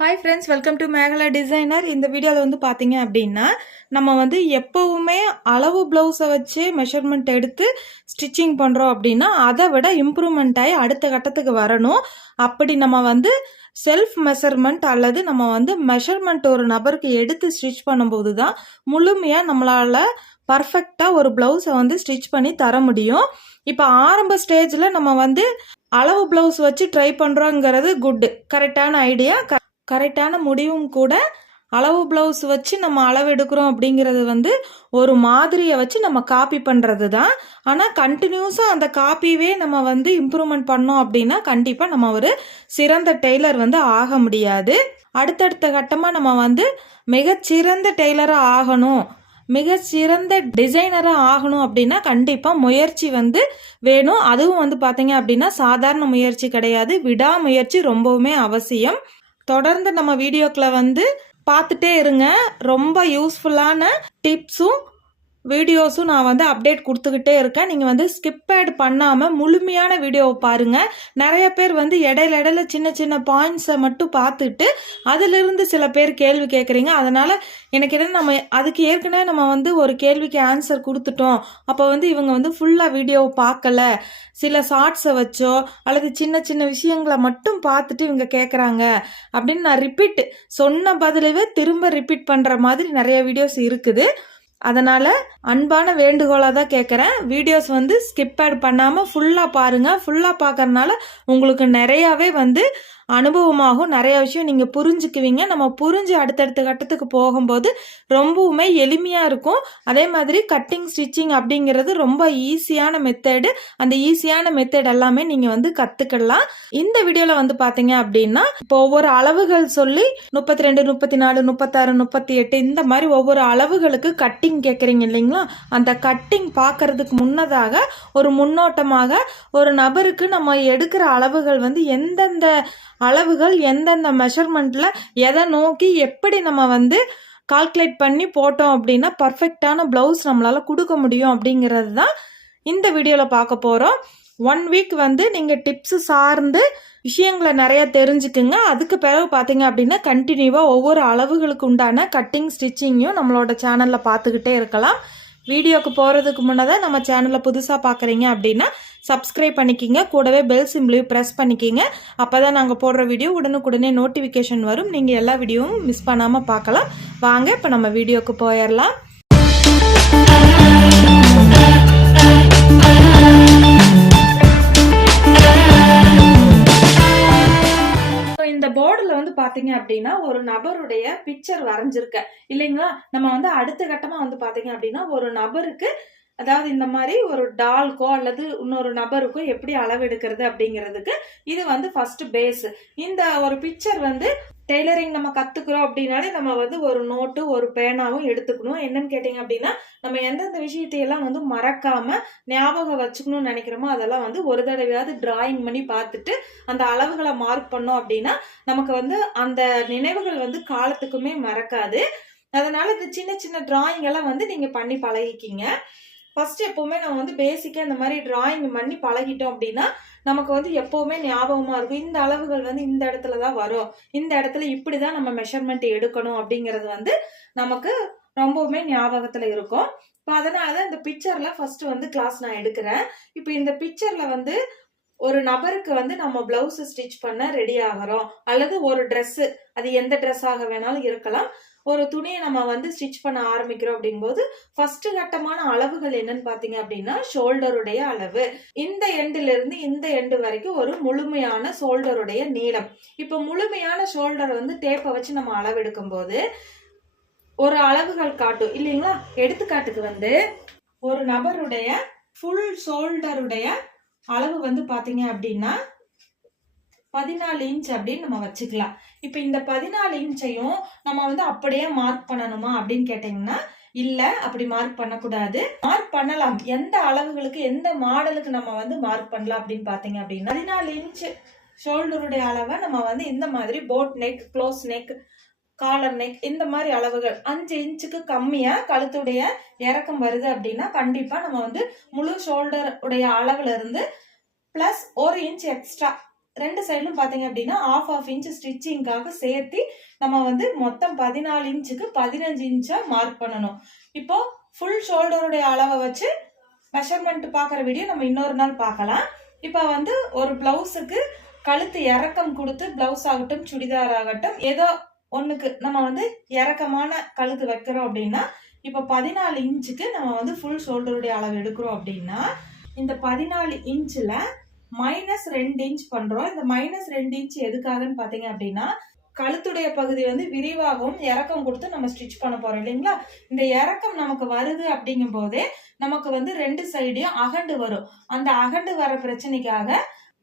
Hi friends, welcome to Megala designer. இந்த வீடியோவில் வந்து பார்த்தீங்க அப்படின்னா, நம்ம வந்து எப்போவுமே அளவு ப்ளவுஸை வச்சு மெஷர்மெண்ட் எடுத்து ஸ்டிச்சிங் பண்ணுறோம் அப்படின்னா, அதை விட இம்ப்ரூவ்மெண்ட் ஆகி அடுத்த கட்டத்துக்கு வரணும். அப்படி நம்ம வந்து செல்ஃப் மெஷர்மெண்ட் அல்லது நம்ம வந்து மெஷர்மெண்ட் ஒரு நபருக்கு எடுத்து ஸ்டிச் பண்ணும்போது தான் முழுமையாக நம்மளால் பர்ஃபெக்டாக ஒரு ப்ளவுஸை வந்து ஸ்டிச் பண்ணி தர முடியும். இப்போ ஆரம்ப ஸ்டேஜில் நம்ம வந்து அளவு ப்ளவுஸ் வச்சு ட்ரை பண்ணுறோங்கிறது குட், கரெக்டான ஐடியா, கரெக்டான முடிவும் கூட. அளவு ப்ளவுஸ் வச்சு நம்ம அளவு எடுக்கிறோம் அப்படிங்கிறது வந்து ஒரு மாதிரியை வச்சு நம்ம காப்பி பண்ணுறது தான். ஆனால் கண்டினியூஸாக அந்த காப்பியவே நம்ம வந்து இம்ப்ரூவ்மெண்ட் பண்ணோம் அப்படின்னா கண்டிப்பாக நம்ம ஒரு சிறந்த டெய்லர் வந்து ஆக முடியாது. அடுத்தடுத்த கட்டமாக நம்ம வந்து மிகச்சிறந்த டெய்லராக ஆகணும், மிகச்சிறந்த டிசைனராக ஆகணும் அப்படின்னா கண்டிப்பாக முயற்சி வந்து வேணும். அதுவும் வந்து பார்த்தீங்க அப்படின்னா சாதாரண முயற்சி கிடையாது, விடாமுயற்சி ரொம்பவுமே அவசியம். தொடர்ந்து நம்ம வீடியோக்களை வந்து பார்த்துட்டே இருங்க. ரொம்ப யூஸ்ஃபுல்லான டிப்ஸும் வீடியோஸும் நான் வந்து அப்டேட் கொடுத்துக்கிட்டே இருக்கேன். நீங்கள் வந்து ஸ்கிப்பேட் பண்ணாமல் முழுமையான வீடியோவை பாருங்கள். நிறைய பேர் வந்து இடையில சின்ன சின்ன பாயிண்ட்ஸை மட்டும் பார்த்துட்டு அதிலிருந்து சில பேர் கேள்வி கேட்குறீங்க. அதனால் எனக்கு என்ன, நம்ம அதுக்கு ஏற்கனவே நம்ம வந்து ஒரு கேள்விக்கு ஆன்சர் கொடுத்துட்டோம், அப்போ வந்து இவங்க வந்து ஃபுல்லாக வீடியோவை பார்க்கல, சில ஷார்ட்ஸை வச்சோ அல்லது சின்ன சின்ன விஷயங்களை மட்டும் பார்த்துட்டு இவங்க கேட்குறாங்க அப்படின்னு நான் ரிப்பீட் சொன்ன பதிலவே திரும்ப ரிப்பீட் பண்ணுற மாதிரி நிறைய வீடியோஸ் இருக்குது. அதனால் அன்பான வேண்டுகோளாக தான் கேட்குறேன், வீடியோஸ் வந்து ஸ்கிப்பேட் பண்ணாமல் ஃபுல்லாக பாருங்கள். ஃபுல்லாக பார்க்கறதுனால உங்களுக்கு நிறையாவே வந்து அனுபவமாகும், நிறைய விஷயம் நீங்கள் புரிஞ்சுக்குவீங்க. நம்ம புரிஞ்சு அடுத்தடுத்த கட்டத்துக்கு போகும்போது ரொம்பவுமே எளிமையாக இருக்கும். அதே மாதிரி கட்டிங் ஸ்டிச்சிங் அப்படிங்கிறது ரொம்ப ஈஸியான மெத்தடு. அந்த ஈஸியான மெத்தட் எல்லாமே நீங்கள் வந்து கற்றுக்கலாம். இந்த வீடியோவில் வந்து பார்த்தீங்க அப்படின்னா இப்போ ஒவ்வொரு அளவுகள் சொல்லி 32, 34, 36, 38 இந்த மாதிரி ஒவ்வொரு அளவுகளுக்கு கட்டிங் கேட்குறீங்க இல்லைங்களா? அந்த கட்டிங் பார்க்கறதுக்கு முன்னதாக ஒரு முன்னோட்டமாக ஒரு நபருக்கு நம்ம எடுக்கிற அளவுகள் வந்து எந்தெந்த அளவுகள் எந்தெந்த மெஷர்மெண்ட்டில் எதை நோக்கி எப்படி நம்ம வந்து கால்குலேட் பண்ணி போட்டோம் அப்படின்னா பர்ஃபெக்டான ப்ளவுஸ் நம்மளால் கொடுக்க முடியும் அப்படிங்கிறது தான் இந்த வீடியோவில் பார்க்க போகிறோம். 1 வீக் வந்து நீங்கள் டிப்ஸு சார்ந்து விஷயங்களை நிறையா தெரிஞ்சுக்குங்க. அதுக்கு பிறகு பார்த்தீங்க அப்படின்னா கண்டினியூவாக ஒவ்வொரு அளவுகளுக்கு உண்டான கட்டிங் ஸ்டிச்சிங்கையும் நம்மளோட சேனலில் பார்த்துக்கிட்டே இருக்கலாம். வீடியோக்கு போகிறதுக்கு முன்னதாக நம்ம சேனலை புதுசாக பார்க்குறீங்க அப்படின்னா சப்ஸ்கிரைப் பண்ணிக்கிங்க, கூடவே பெல் சிம்பிளையும் ப்ரெஸ் பண்ணிக்கிங்க. அப்போ தான் நாங்கள் போடுற வீடியோ உடனுக்குடனே நோட்டிஃபிகேஷன் வரும், நீங்கள் எல்லா வீடியோவும் மிஸ் பண்ணாமல் பார்க்கலாம். வாங்க இப்போ நம்ம வீடியோக்கு போயிடலாம். இந்த போர்டில் வந்து பார்த்தீங்க அப்படின்னா ஒரு நபருடைய பிக்சர் வரைஞ்சிருக்க இல்லைங்களா? நம்ம வந்து அடுத்த கட்டமாக வந்து பார்த்தீங்க அப்படின்னா ஒரு நபருக்கு, அதாவது இந்த மாதிரி ஒரு டால்க்கோ அல்லது இன்னொரு நபருக்கோ எப்படி அளவு எடுக்கிறது அப்படிங்கிறதுக்கு இது வந்து ஃபர்ஸ்ட் பேஸ். இந்த ஒரு பிக்சர் வந்து டெய்லரிங் நம்ம கற்றுக்குறோம் அப்படின்னாலே நம்ம வந்து ஒரு நோட்டு ஒரு பேனாவும் எடுத்துக்கணும். என்னன்னு கேட்டிங்க அப்படின்னா நம்ம எந்தெந்த விஷயத்தையெல்லாம் வந்து மறக்காமல் ஞாபகம் வச்சுக்கணும்னு நினைக்கிறோமோ அதெல்லாம் வந்து ஒரு தடவையாவது டிராயிங் பண்ணி பார்த்துட்டு அந்த அளவுகளை மார்க் பண்ணோம் அப்படின்னா நமக்கு வந்து அந்த நினைவுகள் வந்து காலத்துக்குமே மறக்காது. அதனால இந்த சின்ன சின்ன டிராயிங் எல்லாம் வந்து நீங்கள் பண்ணி பழகிக்கிங்க. ஃபர்ஸ்ட் எப்பவுமே நம்ம வந்து பேசிக்காக இந்த மாதிரி டிராயிங் பண்ணி பழகிட்டோம் அப்படின்னா நமக்கு வந்து எப்பவுமே ஞாபகமா இருக்கும். இந்த அளவுகள் வந்து இந்த இடத்துல தான் வரும், இந்த இடத்துல இப்படி தான் நம்ம மெஷர்மெண்ட் எடுக்கணும் அப்படிங்கிறது வந்து நமக்கு ரொம்பவுமே ஞாபகத்தில் இருக்கும். இப்போ அதனால தான் இந்த பிக்சர்ல ஃபர்ஸ்ட் வந்து கிளாஸ் நான் எடுக்கிறேன். இப்போ இந்த பிக்சர்ல வந்து ஒரு நபருக்கு வந்து நம்ம பிளவுஸ் ஸ்டிச் பண்ண ரெடி ஆகிறோம், அல்லது ஒரு ட்ரெஸ்ஸு, அது எந்த ட்ரெஸ்ஸாக வேணாலும் இருக்கலாம், ஒரு துணியை நம்ம வந்து ஸ்டிச் பண்ண ஆரம்பிக்கிறோம் அப்படிங்கும்போது ஃபர்ஸ்ட் கட்டமான அளவுகள் என்னன்னு பார்த்தீங்க அப்படின்னா ஷோல்டருடைய அளவு. இந்த எண்டில இருந்து இந்த எண்டு வரைக்கும் ஒரு முழுமையான ஷோல்டருடைய நீளம். இப்போ முழுமையான ஷோல்டர் வந்து டேப்பை வச்சு நம்ம அளவெடுக்கும் போது ஒரு அளவுகள் காட்டும் இல்லைங்களா? எடுத்துக்காட்டுக்கு வந்து ஒரு நபருடைய ஃபுல் ஷோல்டருடைய அளவு வந்து பார்த்தீங்க அப்படின்னா 14 இன்ச் அப்படின்னு நம்ம வச்சுக்கலாம். இப்போ இந்த 14 இன்ச்சையும் நம்ம வந்து அப்படியே மார்க் பண்ணணுமா அப்படின்னு கேட்டீங்கன்னா இல்ல, அப்படி மார்க் பண்ணக்கூடாது. மார்க் பண்ணலாம், எந்த அளவுகளுக்கு எந்த மாடலுக்கு நம்ம வந்து மார்க் பண்ணலாம் அப்படின்னு பார்த்தீங்க அப்படின்னா 14 இன்ச் ஷோல்டருடைய அளவை நம்ம வந்து இந்த மாதிரி boat neck, close neck, collar neck இந்த மாதிரி அளவுகள் 5 இன்ச்சுக்கு கம்மியா கழுத்துடைய இறக்கம் வருது அப்படின்னா கண்டிப்பா நம்ம வந்து முழு ஷோல்டர் உடைய அளவுல இருந்து பிளஸ் 1 இன்ச் எக்ஸ்ட்ரா ரெண்டு சைடும் பாத்தீங்க அப்படின்னா ½ இன்ச் ஸ்டிச்சிங்காக சேர்த்து நம்ம வந்து மொத்தம் 14 இன்ச்சுக்கு 15 இன்ச்சா மார்க் பண்ணணும். இப்போ ஃபுல் ஷோல்டருடைய அளவை வச்சு மெஷர்மெண்ட் பாக்குற வீடியோ நம்ம இன்னொரு நாள் பார்க்கலாம். இப்போ வந்து ஒரு பிளவுஸுக்கு கழுத்து இறக்கம் கொடுத்து பிளவுஸ் ஆகட்டும் சுடிதார் ஆகட்டும் ஏதோ ஒண்ணுக்கு நம்ம வந்து இறக்கமான கழுத்து வைக்கிறோம் அப்படின்னா இப்போ 14 இன்ச்சுக்கு நம்ம வந்து ஃபுல் ஷோல்டருடைய அளவு எடுக்கிறோம் அப்படின்னா இந்த 14 இன்ச்சில் -2 இன்ச் பண்றோம். இந்த -2 இன்ச் எதுக்காகன்னு பாத்தீங்க அப்படின்னா கழுத்துடைய பகுதி வந்து விரிவாகவும் இறக்கம் கொடுத்து நம்ம ஸ்டிச் பண்ண போறோம் இல்லைங்களா. இந்த இறக்கம் நமக்கு வருது அப்படிங்கும் போதே நமக்கு வந்து ரெண்டு சைடையும் அகண்டு வரும். அந்த அகண்டு வர பிரச்சனைக்காக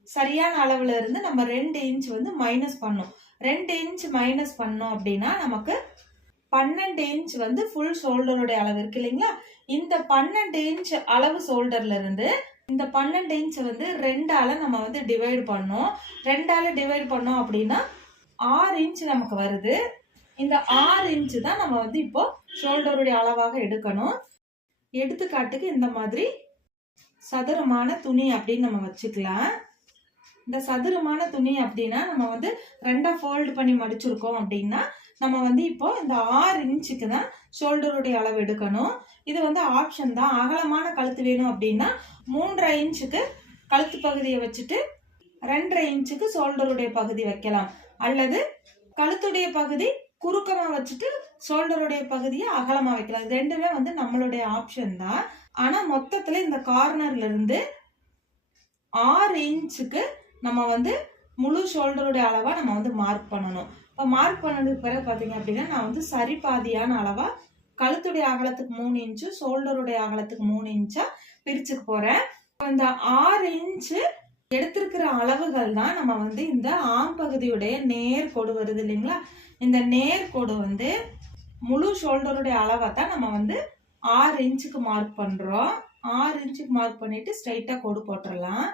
சரியான அளவுல இருந்து நம்ம 2 இன்ச் வந்து மைனஸ் பண்ணும். 2 இன்ச் மைனஸ் பண்ணோம் அப்படின்னா நமக்கு 12 இன்ச் வந்து ஃபுல் ஷோல்டருடைய அளவு இருக்கு இல்லைங்களா. இந்த 12 இன்ச் அளவு ஷோல்டர்ல இருந்து இந்த 12 இன்ச் வந்து 2ஆல நம்ம வந்து டிவைட் பண்ணோம். 2ஆல டிவைட் பண்ணோம் அப்படின்னா 6 இன்ச் நமக்கு வருது. இந்த 6 இன்ச் தான் நம்ம வந்து இப்போ ஷோல்டருடைய அளவாக எடுக்கணும். எடுத்துக்காட்டுக்கு இந்த மாதிரி சதுரமான துணி அப்படின்னு நம்ம வச்சுக்கலாம். இந்த சதுரமான துணி அப்படின்னா நம்ம வந்து 2ஆ ஃபோல்டு பண்ணி மடிச்சிருக்கோம் அப்படின்னா நம்ம வந்து இப்போ இந்த 6 இன்ச்சுக்கு தான் ஷோல்டருடைய அளவு எடுக்கணும். இது வந்து ஆப்ஷன் தான். அகலமான கழுத்து வேணும் அப்படின்னா 3.5 இன்ச்சுக்கு கழுத்து பகுதியை வச்சுட்டு 2.5 இன்ச்சுக்கு ஷோல்டருடைய பகுதி வைக்கலாம். அல்லது கழுத்துடைய பகுதி குறுக்கமா வச்சுட்டு ஷோல்டருடைய பகுதியை அகலமா வைக்கலாம். இது ரெண்டுமே வந்து நம்மளுடைய ஆப்ஷன் தான். ஆனா மொத்தத்துல இந்த கார்னர்ல இருந்து 6 இன்ச்சுக்கு நம்ம வந்து முழு ஷோல்டருடைய அளவா நம்ம வந்து மார்க் பண்ணணும். இப்போ மார்க் பண்ணதுக்கு பிறகு பார்த்தீங்க அப்படின்னா நான் வந்து சரிபாதியான அளவா கழுத்துடைய அகலத்துக்கு 3 இன்ச்சு ஷோல்டருடைய அகலத்துக்கு 3 இன்ச்சா பிரிச்சுக்க போறேன். இந்த 6 இன்ச்சு எடுத்திருக்கிற அளவுகள் தான் நம்ம வந்து இந்த ஆம் பகுதியுடைய நேர்கோடு வருது இல்லைங்களா. இந்த நேர்கோடு வந்து முழு ஷோல்டருடைய அளவை தான் நம்ம வந்து 6 இன்ச்சுக்கு மார்க் பண்றோம். 6 இன்ச்சுக்கு மார்க் பண்ணிட்டு ஸ்ட்ரைட்டா கோடு போட்டுடலாம்.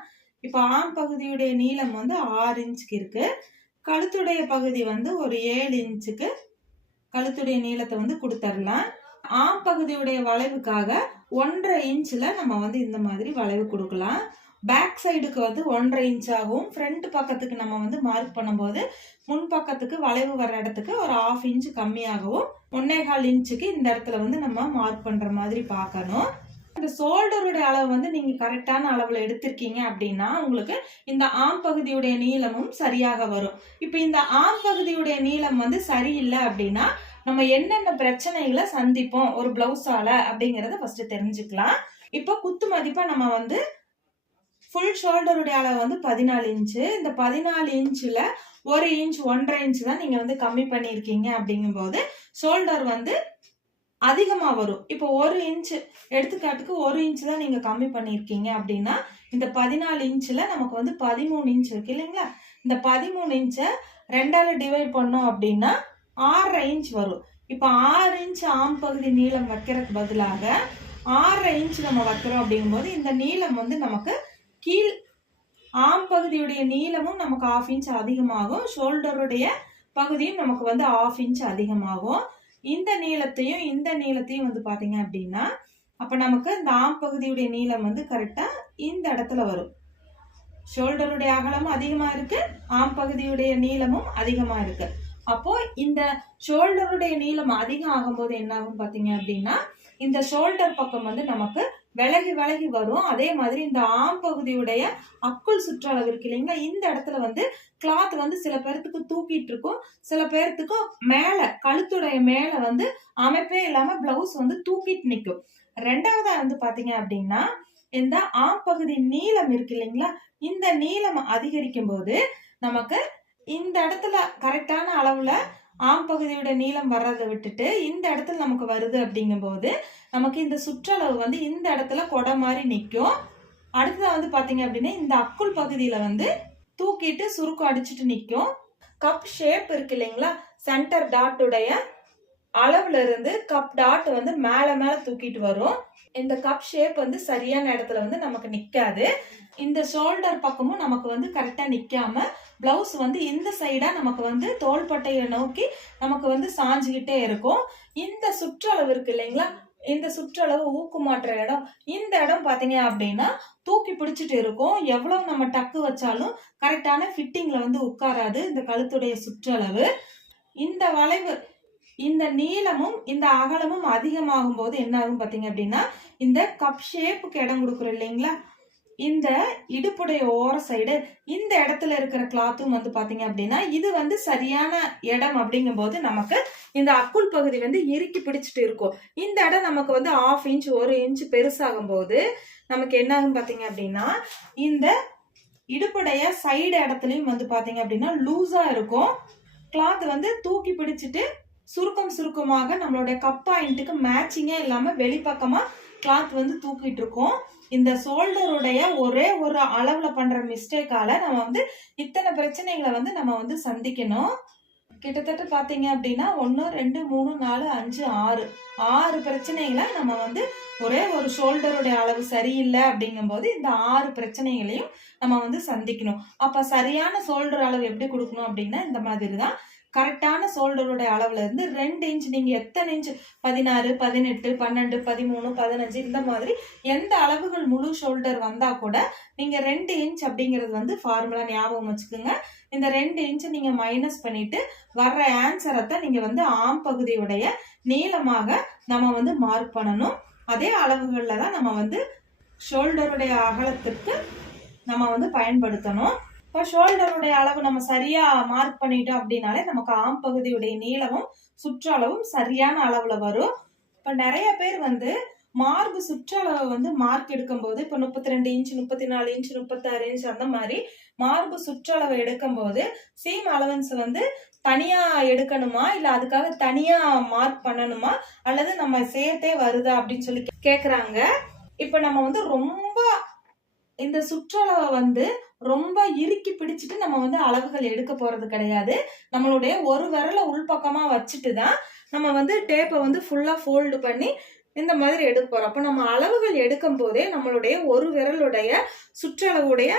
இப்போ ஆம் பகுதியுடைய நீளம் வந்து 6 இன்ச்சுக்கு இருக்கு. கழுத்துடைய பகுதி வந்து ஒரு 7 இன்ச்சுக்கு கழுத்துடைய நீளத்தை வந்து கொடுத்துடலாம். ஆம் பகுதியுடைய வளைவுக்காக 1.5 இன்ச்சில் நம்ம வந்து இந்த மாதிரி வளைவு கொடுக்கலாம். பேக் சைடுக்கு வந்து 1.5 இன்ச் ஆகும். ஃப்ரண்ட் பக்கத்துக்கு நம்ம வந்து மார்க் பண்ணும்போது முன் பக்கத்துக்கு வளைவு வர இடத்துக்கு ஒரு ½ இன்ச் கம்மியாகவும் 1.25 இன்ச்சுக்கு இந்த இடத்துல வந்து நம்ம மார்க் பண்ற மாதிரி பார்க்கணும். இந்த ஷோல்டருடைய அளவு வந்து நீங்க கரெக்டான அளவுல எடுத்திருக்கீங்க அப்படின்னா உங்களுக்கு இந்த ஆம் பகுதியுடைய நீளமும் சரியாக வரும். இப்ப இந்த ஆம் பகுதியுடைய நீளம் வந்து சரியில்லை அப்படின்னா நம்ம என்னென்ன பிரச்சனைகளை சந்திப்போம் ஒரு பிளவுஸால அப்படிங்கறத ஃபர்ஸ்ட் தெரிஞ்சுக்கலாம். இப்போ குத்து மதிப்பா நம்ம வந்து ஃபுல் ஷோல்டருடைய அளவு வந்து 14 இன்ச்சு. இந்த 14 இன்ச்சுல 1 இன்ச் 1.5 இன்ச் தான் நீங்க வந்து கம்மி பண்ணிருக்கீங்க அப்படிங்கும் போது ஷோல்டர் வந்து அதிகமா வரும். இப்போ 1 இன்ச் எடுத்துக்காட்டுக்கு 1 இன்ச் தான் நீங்க கம்மி பண்ணிருக்கீங்க அப்படின்னா இந்த 14 இன்ச்ல நமக்கு வந்து 13 இன்ச் இருக்கு இல்லைங்களா. இந்த 13 இன்ச்சை 2ஆல டிவைட் பண்ணோம் அப்படின்னா 6.5 இன்ச் வரும். இப்போ 6 இன்ச் ஆம் பகுதி நீளம் வைக்கிறதுக்கு பதிலாக 6.5 இன்ச் நம்ம வைக்கிறோம் அப்படிங்கும்போது இந்த நீளம் வந்து நமக்கு கீழ் ஆம் பகுதியுடைய நீளமும் நமக்கு ½ இன்ச் அதிகமாகும். ஷோல்டருடைய பகுதியும் நமக்கு வந்து ½ இன்ச் அதிகமாகும். இந்த நீளத்தையும் வந்து பாத்தீங்க அப்படின்னா அப்ப நமக்கு இந்த ஆம் பகுதியுடைய நீளம் வந்து கரெக்டா இந்த இடத்துல வரும். ஷோல்டருடைய அகலமும் அதிகமா இருக்கு, ஆம் பகுதியுடைய நீளமும் அதிகமா இருக்கு. அப்போ இந்த ஷோல்டருடைய நீளம் அதிகம் ஆகும்போது என்ன ஆகும் பாத்தீங்க அப்படின்னா இந்த ஷோல்டர் பக்கம் வந்து நமக்கு விலகி விலகி வரும். அதே மாதிரி இந்த ஆம் பகுதியுடைய அக்குள் சுற்றளவு இருக்கு இல்லைங்களா, இந்த இடத்துல வந்து கிளாத் வந்து சில பேர்த்துக்கு தூக்கிட்டு இருக்கும், சில பேர்த்துக்கு மேல கழுத்துடைய மேல வந்து அமைப்பே இல்லாம பிளவுஸ் வந்து தூக்கிட்டு நிற்கும். ரெண்டாவதா வந்து பாத்தீங்க அப்படின்னா இந்த ஆம் பகுதி நீளம் இருக்கு இல்லைங்களா, இந்த நீளம் அதிகரிக்கும் போது நமக்கு இந்த இடத்துல கரெக்டான அளவுல ஆம் பகுதியோட நீளம் வர்றதை விட்டுட்டு இந்த இடத்துல நமக்கு வருது அப்படிங்கும் போது நமக்கு இந்த சுற்றளவு வந்து இந்த இடத்துல கொடை மாதிரி நிற்கும். அடுத்ததான் வந்து பாத்தீங்க அப்படின்னா இந்த அக்குள் பகுதியில வந்து தூக்கிட்டு சுருக்கம் அடிச்சுட்டு நிற்கும். கப் ஷேப் இருக்கு இல்லைங்களா, சென்டர் டாட்டுடைய அளவுல இருந்து கப் டாட் வந்து மேல மேல தூக்கிட்டு வரும். இந்த கப் ஷேப் வந்து சரியான இடத்துல வந்து நமக்கு நிக்காது. இந்த ஷோல்டர் பக்கமும் நமக்கு வந்து கரெக்டா நிக்காம பிளவுஸ் வந்து இந்த சைடா நமக்கு வந்து தோள்பட்டையை நோக்கி நமக்கு வந்து சாஞ்சுக்கிட்டே இருக்கும். இந்த சுற்றளவு இருக்கு இல்லைங்களா, இந்த சுற்றளவு ஊக்கு மாற்ற இடம், இந்த இடம் பாத்தீங்க அப்படின்னா தூக்கி பிடிச்சிட்டு இருக்கும். எவ்வளவு நம்ம டக்கு வச்சாலும் கரெக்டான ஃபிட்டிங்ல வந்து உட்காராது இந்த கழுத்துடைய சுற்றளவு. இந்த வளைவு, இந்த நீளமும் இந்த அகலமும் அதிகமாகும் போது என்ன ஆகும் பாத்தீங்க அப்படின்னா, இந்த கப் ஷேப்புக்கு இடம் கொடுக்குறோம் இல்லைங்களா, இந்த இடுப்புடைய ஓர சைடு இந்த இடத்துல இருக்கிற கிளாத்தும் வந்து பாத்தீங்க அப்படின்னா இது வந்து சரியான இடம் அப்படிங்கும் போது நமக்கு இந்த அக்குள் பகுதி வந்து இறுக்கி பிடிச்சிட்டு இருக்கும். இந்த இடம் நமக்கு வந்து 1/2 இன்ச் 1 இன்ச் பெருசாகும் போது நமக்கு என்ன ஆகும் பாத்தீங்க அப்படின்னா, இந்த இடுப்புடைய சைடு இடத்துலயும் வந்து பாத்தீங்க அப்படின்னா லூஸா இருக்கும். கிளாத் வந்து தூக்கி பிடிச்சிட்டு சுருக்கமாக நம்மளுடைய கப் பாயிண்ட்டுக்கு மேட்சிங்கே இல்லாம வெளிப்பக்கமா கிளாத் வந்து தூக்கிட்டு இருக்கும். இந்த ஷோல்டருடைய ஒரே ஒரு அளவுல பண்ற மிஸ்டேக்கால நம்ம வந்து இத்தனை பிரச்சனைகளை வந்து நம்ம வந்து சந்திக்கணும். கிட்டத்தட்ட பாத்தீங்க அப்படின்னா 1 2 3 4 5 6 பிரச்சனைகளை நம்ம வந்து ஒரே ஒரு ஷோல்டருடைய அளவு சரியில்லை அப்படிங்கும் போது இந்த 6 பிரச்சனைகளையும் நம்ம வந்து சந்திக்கணும். அப்ப சரியான ஷோல்டர் அளவு எப்படி கொடுக்கணும் அப்படின்னா இந்த மாதிரி தான். கரெக்டான ஷோல்டருடைய அளவுல இருந்து 2 இன்ச், நீங்க எத்தனை இன்ச் 16 18 12 13 15 இந்த மாதிரி எந்த அளவுகள் முழு ஷோல்டர் வந்தா கூட நீங்க 2 இன்ச் அப்படிங்கிறது வந்து ஃபார்முலா ஞாபகம் வச்சுக்கோங்க. இந்த 2 இன்ச் நீங்க மைனஸ் பண்ணிட்டு வர்ற ஆன்சரை தான் நீங்க வந்து ஆம் பகுதியுடைய நீளமாக நம்ம வந்து மார்க் பண்ணணும். அதே அளவுகள்ல தான் நம்ம வந்து ஷோல்டருடைய அகலத்துக்கு நம்ம வந்து பயன்படுத்தணும். இப்போ ஷோல்டருடைய அளவு நம்ம சரியா மார்க் பண்ணிட்டோம் அப்படின்னாலே நமக்கு ஆம் பகுதியுடைய நீளமும் சுற்றளவும் சரியான அளவுல வரும். இப்போ நிறைய பேர் வந்து மார்பு சுற்றளவை வந்து மார்க் எடுக்கும் போது இப்போ 32 இன்ச் 34 இன்ச் 36 இன்ச் அந்த மாதிரி மார்பு சுற்றளவை எடுக்கும் போது சீம் அலவன்ஸ் வந்து தனியா எடுக்கணுமா இல்ல அதுக்காக தனியா மார்க் பண்ணணுமா அல்லது நம்ம சேர்த்தே வருதா அப்படின்னு சொல்லி கேக்குறாங்க. இப்ப நம்ம வந்து ரொம்ப இந்த சுற்றளவை வந்து ரொம்ப இறுக்கி பிடிச்சிட்டு நம்ம வந்து அளவுகள் எடுக்க போறது கிடையாது. நம்மளுடைய ஒரு விரலை உள்பக்கமா வச்சுட்டு தான் நம்ம வந்து டேப்பை வந்து ஃபுல்லா ஃபோல்டு பண்ணி இந்த மாதிரி எடுக்க போறோம். அப்ப நம்ம அளவுகள் எடுக்கும் போதே நம்மளுடைய ஒரு விரலுடைய சுற்றளவுடைய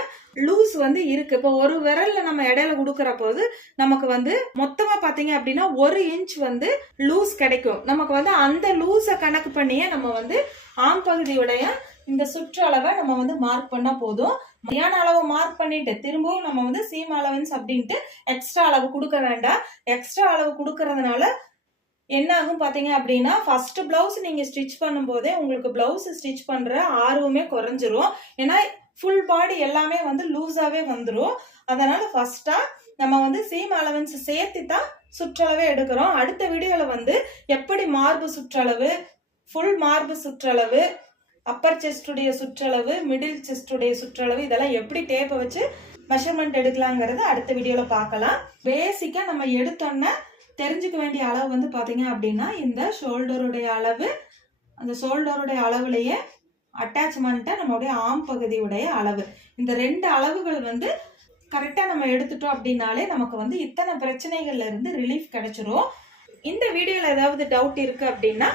லூஸ் வந்து இருக்கு. இப்போ ஒரு விரல்ல நம்ம இடையில கொடுக்கற போது நமக்கு வந்து மொத்தமா பாத்தீங்க அப்படின்னா 1 இன்ச் வந்து லூஸ் கிடைக்கும். நமக்கு வந்து அந்த லூஸை கணக்கு பண்ணியே நம்ம வந்து ஆம் பகுதியுடைய இந்த சுற்றளவை நம்ம வந்து மார்க் பண்ணா போதும். சரியான அளவு மார்க் பண்ணிட்டு திரும்பவும் நம்ம வந்து சீம் அலவன்ஸ் அப்படின்ட்டு எக்ஸ்ட்ரா அளவு கொடுக்க வேண்டாம். எக்ஸ்ட்ரா அளவு கொடுக்கறதுனால என்ன ஆகும் பாத்தீங்க அப்படின்னா ஃபர்ஸ்ட் பிளவுஸ் நீங்க ஸ்டிச் பண்ணும் போதே உங்களுக்கு பிளவுஸ் ஸ்டிச் பண்ற ஆர்வமே குறைஞ்சிரும். ஏன்னா ஃபுல் பாடி எல்லாமே வந்து லூஸாவே வந்துடும். அதனால ஃபர்ஸ்டா நம்ம வந்து சீம் அலவன்ஸ் சேர்த்து தான் சுற்றளவே எடுக்கிறோம். அடுத்த வீடியோல வந்து எப்படி மார்பு சுற்றளவு, ஃபுல் மார்பு சுற்றளவு, அப்பர் செஸ்டுடைய சுற்றளவு, மிடில் செஸ்டுடைய சுற்றளவு இதெல்லாம் எப்படி டேப்பை வச்சு மெஷர்மெண்ட் எடுக்கலாங்கிறத அடுத்த வீடியோல பார்க்கலாம். பேசிக்கா நம்ம எடுத்தோன்னா தெரிஞ்சுக்க வேண்டிய அளவு வந்து பாத்தீங்க அப்படின்னா இந்த ஷோல்டருடைய அளவு, அந்த ஷோல்டருடைய அளவுலயே அட்டாச்மெண்ட்டா நம்மளுடைய ஆம் பகுதியுடைய அளவு, இந்த 2 அளவுகள் வந்து கரெக்டா நம்ம எடுத்துட்டோம் அப்படின்னாலே நமக்கு வந்து இத்தனை பிரச்சனைகள்ல இருந்து ரிலீஃப் கிடைச்சிரும். இந்த வீடியோல ஏதாவது டவுட் இருக்கு அப்படின்னா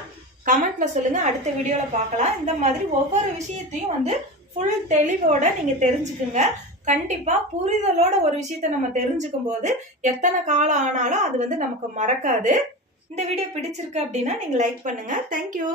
கமெண்ட்ல சொல்லுங்க, அடுத்த வீடியோல பார்க்கலாம். இந்த மாதிரி ஒவ்வொரு விஷயத்தையும் வந்து ஃபுல் தெளிவோட நீங்க தெரிஞ்சுக்குங்க. கண்டிப்பா புரிதலோட ஒரு விஷயத்த நம்ம தெரிஞ்சுக்கும் போது எத்தனை காலம் ஆனாலும் அது வந்து நமக்கு மறக்காது. இந்த வீடியோ பிடிச்சிருக்கு அப்படின்னா நீங்க லைக் பண்ணுங்க. தேங்க்யூ.